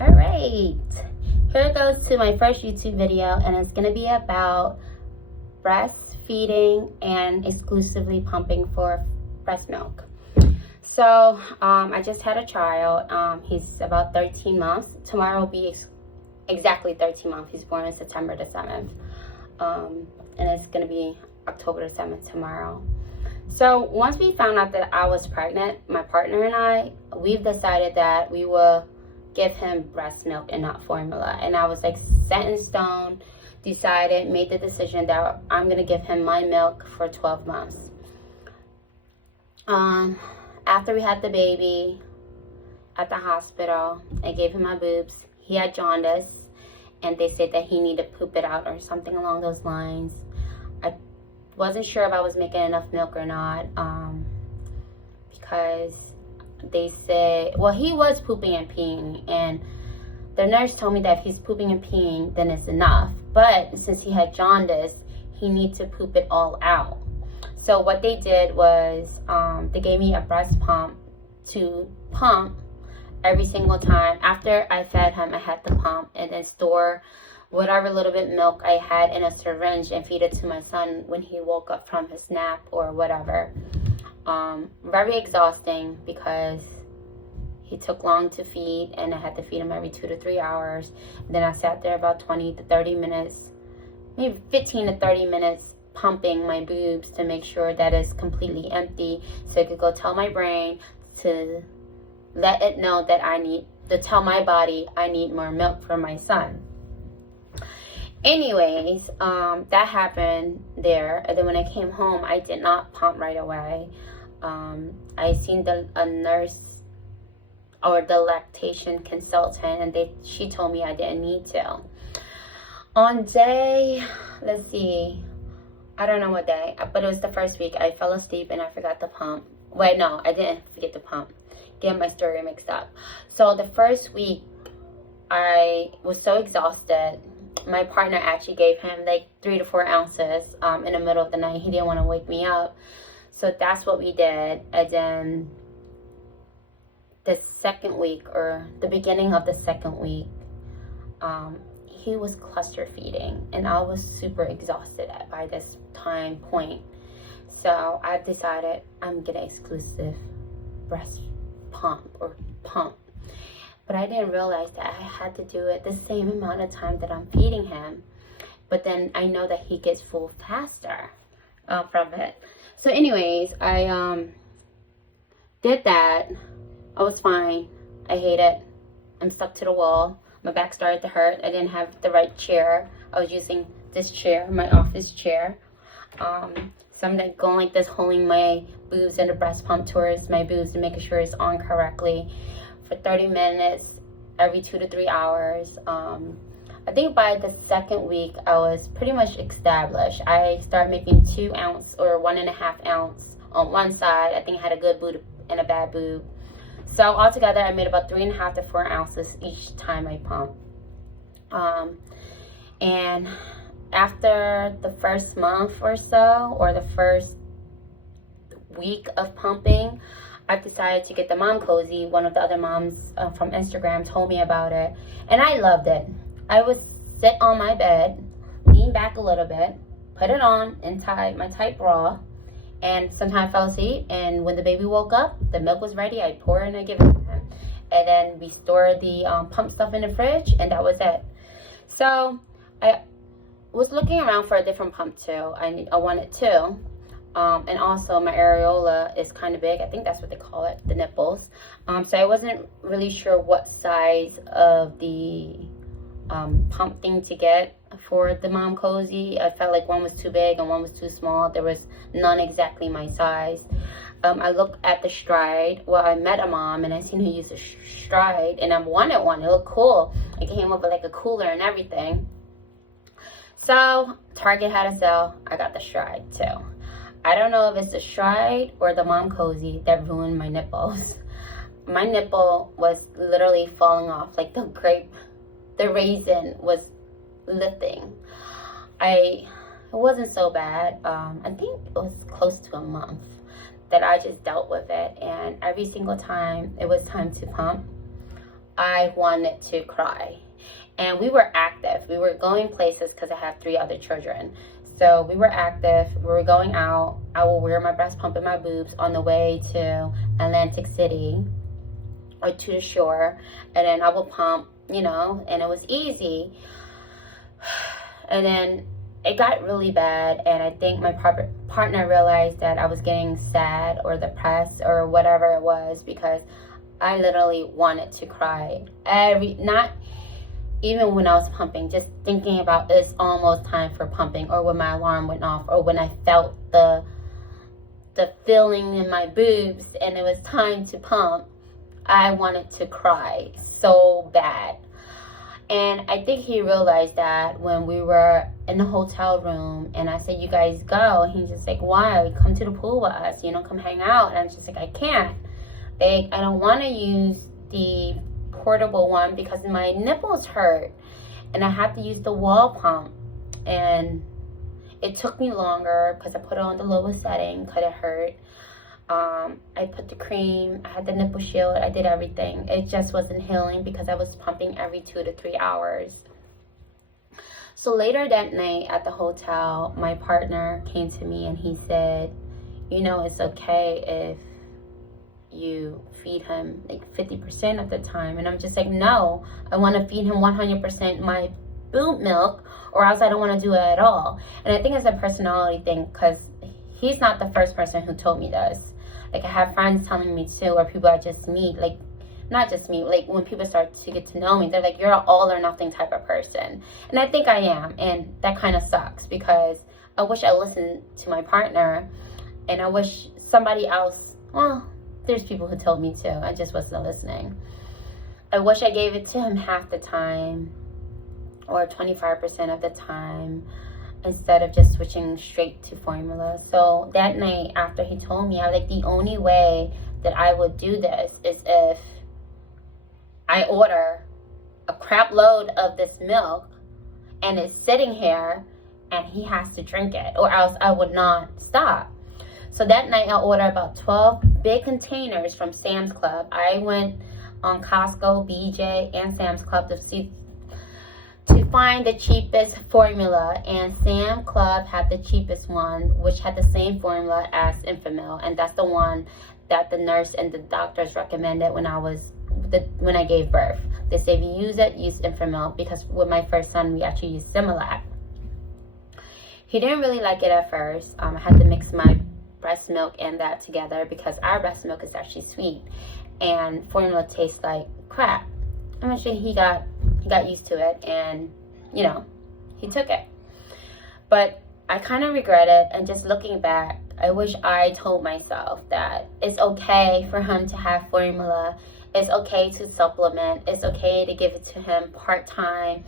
All right, here goes to my first YouTube video, and it's gonna be about breastfeeding and exclusively pumping for breast milk. So I just had a child. He's about 13 months. Tomorrow will be exactly 13 months. He's born on September the 7th, and it's gonna be October the 7th tomorrow. So once we found out that I was pregnant, my partner and we've decided that we will give him breast milk and not formula. And I was like set in stone, made the decision that I'm going to give him my milk for 12 months. After we had the baby at the hospital, I gave him my boobs. He had jaundice, and they said that he needed to poop it out or something along those lines. I wasn't sure if I was making enough milk or not, because they said, well, he was pooping and peeing, and the nurse told me that if he's pooping and peeing, then it's enough. But since he had jaundice, he needs to poop it all out. So what they did was they gave me a breast pump to pump every single time. After I fed him, I had to pump and then store whatever little bit milk I had in a syringe and feed it to my son when he woke up from his nap or whatever. Very exhausting because he took long to feed, and I had to feed him every 2 to 3 hours. And then I sat there about 20 to 30 minutes, maybe 15 to 30 minutes, pumping my boobs to make sure that it's completely empty, so I could go tell my brain to let it know that tell my body I need more milk for my son. Anyways, that happened there. And then when I came home, I did not pump right away. I seen a nurse or the lactation consultant, and she told me I didn't need to. On day, let's see, I don't know what day, but it was the first week. I fell asleep and I forgot to pump. Wait, no, I didn't forget to pump. Get my story mixed up. So the first week, I was so exhausted. My partner actually gave him like 3 to 4 ounces in the middle of the night. He didn't want to wake me up. So that's what we did. And then the second week, or the beginning of the second week, he was cluster feeding, and I was super exhausted by this time point. So I decided I'm gonna exclusive breast pump. But I didn't realize that I had to do it the same amount of time that I'm feeding him. But then I know that he gets full faster from it. So anyways, I did that. I was fine. I hate it. I'm stuck to the wall. My back started to hurt. I didn't have the right chair. I was using this chair, my office chair. So I'm like going like this, holding my boobs and the breast pump towards my boobs and making sure it's on correctly for 30 minutes every 2 to 3 hours. I think by the second week, I was pretty much established. I started making 2 ounce or 1.5 ounce on one side. I think I had a good boob and a bad boob. So altogether, I made about 3.5 to 4 ounces each time I pumped. And after the first month or so, or the first week of pumping, I decided to get the Mom Cozy. One of the other moms from Instagram told me about it, and I loved it. I would sit on my bed, lean back a little bit, put it on, and tie my tight bra, and sometimes I fell asleep, and when the baby woke up, the milk was ready. I'd pour it and I'd give it to him. And then we stored the pump stuff in the fridge, and that was it. So I was looking around for a different pump too. I wanted 2. And also my areola is kind of big. I think that's what they call it, the nipples. So I wasn't really sure what size of the pump thing to get for the Mom Cozy. I felt like one was too big and one was too small. There was none exactly my size. I looked at the Stride. Well, I met a mom and I seen her use a Stride, and I wanted one. It looked cool. It came with like a cooler and everything. So Target had a sale. I got the Stride too. I don't know if it's the Stride or the Mom Cozy that ruined my nipples. My nipple was literally falling off, like the raisin was lifting. It wasn't so bad. I think it was close to a month that I just dealt with it, and every single time it was time to pump, I wanted to cry. And we were active. We were going places because I have 3 other children. So we were active. We were going out. I will wear my breast pump in my boobs on the way to Atlantic City or to the shore. And then I will pump, you know, and it was easy. And then it got really bad, and I think my partner realized that I was getting sad or depressed or whatever it was, because I literally wanted to cry not even when I was pumping, just thinking about it's almost time for pumping, or when my alarm went off, or when I felt the feeling in my boobs and it was time to pump, I wanted to cry so bad. And I think he realized that when we were in the hotel room and I said, you guys go. And he's just like, why? Come to the pool with us, you know, come hang out. And I'm just like, I can't. I don't want to use the portable one because my nipples hurt. And I have to use the wall pump. And it took me longer because I put it on the lowest setting because it hurt. I put the cream, I had the nipple shield, I did everything. It just wasn't healing because I was pumping every 2 to 3 hours. So later that night at the hotel, my partner came to me and he said, you know, it's okay if you feed him like 50% of the time. And I'm just like, no, I want to feed him 100% my boob milk, or else I don't want to do it at all. And I think it's a personality thing, because he's not the first person who told me this. Like, I have friends telling me too, or people I just meet, like, not just me, like when people start to get to know me, they're like, you're an all or nothing type of person. And I think I am, and that kind of sucks, because I wish I listened to my partner, and I wish somebody else, well, there's people who told me too, I just wasn't listening. I wish I gave it to him half the time, or 25% of the time, instead of just switching straight to formula. So that night after he told me, I was like, the only way that I would do this is if I order a crap load of this milk and it's sitting here and he has to drink it, or else I would not stop. So that night I ordered about 12 big containers from Sam's Club. I went on Costco, BJ, and Sam's Club to find the cheapest formula, and Sam Club had the cheapest one, which had the same formula as Enfamil, and that's the one that the nurse and the doctors recommended when I gave birth. They say if you use it, use Enfamil, because with my first son we actually used Similac. He didn't really like it at first. I had to mix my breast milk and that together because our breast milk is actually sweet and formula tastes like crap. I'm sure he got used to it, and you know, he took it. But I kind of regret it, and just looking back, I wish I told myself that it's okay for him to have formula. It's okay to supplement. It's okay to give it to him part-time.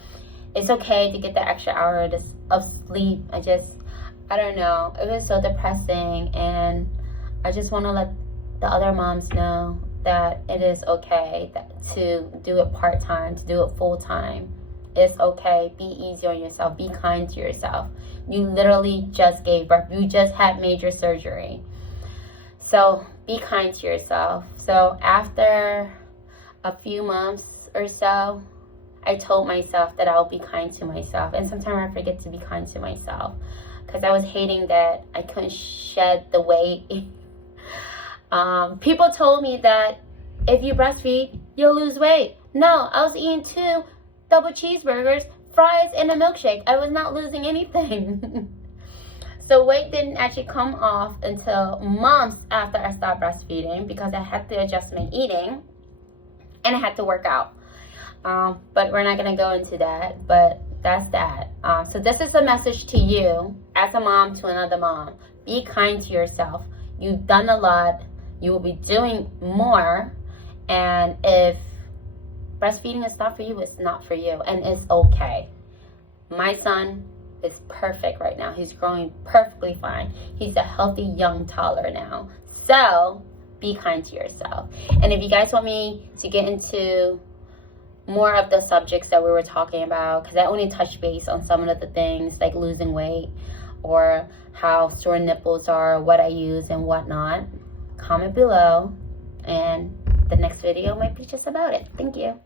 It's okay to get the extra hour of sleep. I don't know. It was so depressing, and I just want to let the other moms know that it is okay to do it part-time, to do it full-time. It's okay. Be easy on yourself. Be kind to yourself. You literally just gave birth. You just had major surgery. So be kind to yourself. So after a few months or so, I told myself that I'll be kind to myself. And sometimes I forget to be kind to myself, because I was hating that I couldn't shed the weight. People told me that if you breastfeed, you'll lose weight. No, I was eating 2 double cheeseburgers, fries, and a milkshake. I was not losing anything. So weight didn't actually come off until months after I stopped breastfeeding, because I had to adjust my eating and I had to work out. But we're not going to go into that, but that's that. So this is a message to you as a mom to another mom. Be kind to yourself. You've done a lot. You will be doing more. And if breastfeeding is not for you, it's not for you. And it's okay. My son is perfect right now. He's growing perfectly fine. He's a healthy young toddler now. So be kind to yourself. And if you guys want me to get into more of the subjects that we were talking about, because I only touched base on some of the things like losing weight or how sore nipples are, what I use and whatnot, comment below, and the next video might be just about it. Thank you.